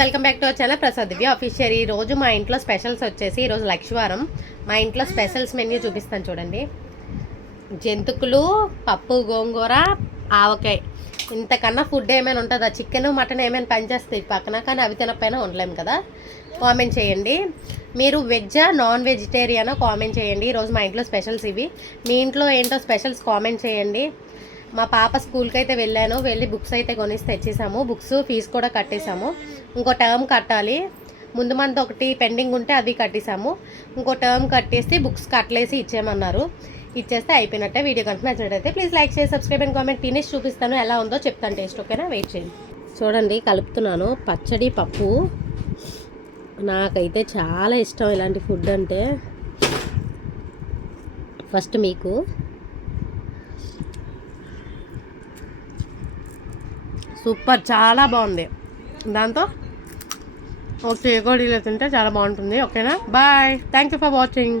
Welcome back to our channel Prasad Divya official. ఈ రోజు మా ఇంట్లో స్పెషల్స్ వచ్చేసి ఈరోజు లక్షవారం. మా ఇంట్లో స్పెషల్స్ మెన్యూ చూపిస్తాను చూడండి. జంతుకులు, పప్పు, గోంగూర, ఆవకాయ. ఇంతకన్నా ఫుడ్ ఏమైనా ఉంటుందా? చికెన్ మటన్ ఏమైనా పనిచేస్తాయి పక్కన, కానీ అవి తినకపోయినా ఉండలేము కదా. కామెంట్ చేయండి. మీరు వెజ్జా నాన్ వెజిటేరియనా కామెంట్ చేయండి. ఈరోజు మా ఇంట్లో స్పెషల్స్ ఇవి. మీ ఇంట్లో ఏంటో స్పెషల్స్ కామెంట్ చేయండి. మా పాప స్కూల్కి అయితే వెళ్ళి బుక్స్ అయితే కొనిసి తెచ్చేసాము. బుక్స్ ఫీజు కూడా కట్టేసాము. ఇంకో టర్మ్ కట్టాలి. ముందు మంత్ ఒకటి పెండింగ్ ఉంటే అది కట్టేసాము. ఇంకో టర్మ్ కట్టేసి బుక్స్ కట్టలేసి ఇచ్చేయమన్నారు. ఇచ్చేస్తే అయిపోయినట్టే. వీడియో కనుక నచ్చినట్టయితే ప్లీజ్ లైక్ చేసి సబ్స్క్రైబ్ అండ్ కామెంట్. తినేసి చూపిస్తాను ఎలా ఉందో చెప్తాను టేస్ట్. ఓకేనా? వెయిట్ చేయండి. చూడండి కలుపుతున్నాను. పచ్చడి, పప్పు. నాకైతే చాలా ఇష్టం ఇలాంటి ఫుడ్ అంటే. ఫస్ట్ మీకు సూపర్, చాలా బాగుంది. దాంతో ఒక చేకోడీలో తింటే చాలా బాగుంటుంది. ఓకేనా? Bye. Thank you for watching.